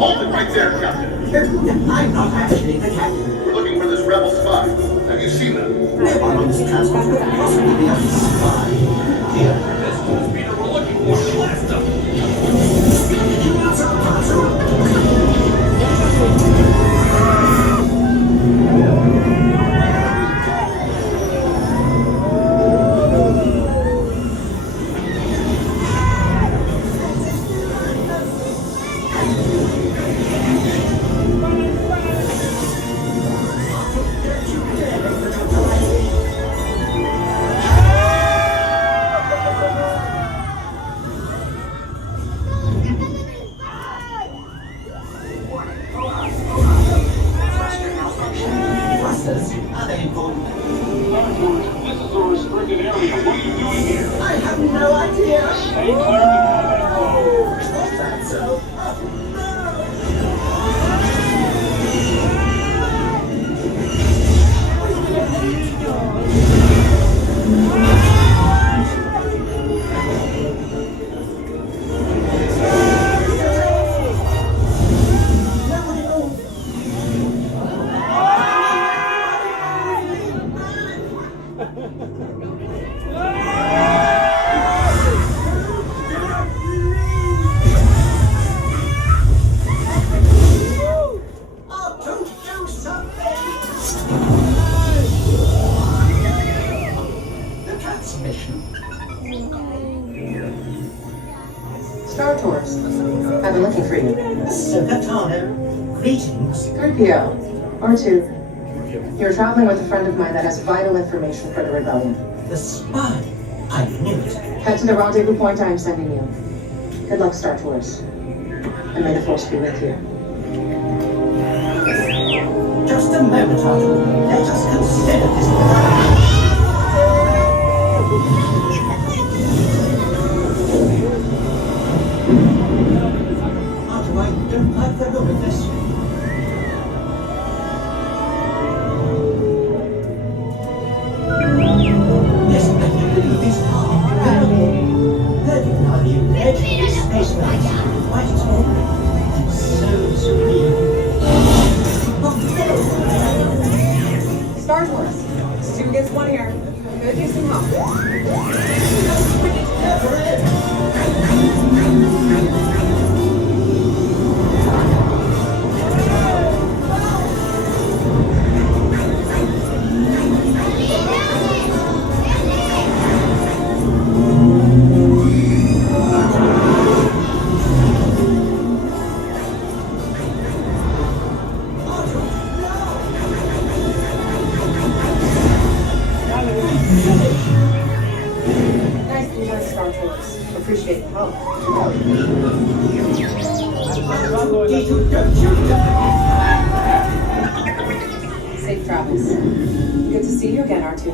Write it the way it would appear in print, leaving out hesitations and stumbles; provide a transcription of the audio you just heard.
Hold it right there, Captain. I'm not actually the captain. We're looking for this rebel spy. Have you seen them? No one on this transport could possibly be a spy. Here. This is the speeder we're looking for. Blast them! Are they important? This is a restricted area. What are you doing here? I have no idea. Stay clear of the combat zone. What's that, so? Star Tours. I've been looking for you. Sokatano, greetings. 3PO. R2. You're traveling with a friend of mine that has vital information for the rebellion. The spy. I knew it. Head to the rendezvous point I am sending you. Good luck, Star Tours. And may the Force be with you. Just a moment, Arthur. Let us consider this. I don't like the look of this. This method is incredible. Perfect how you legendary space race. Quite extraordinary. And so surreal. Star Tours. It's 2 against 1 here. I'm gonna do some help. Appreciate the help. Safe travels. Good to see you again, R2.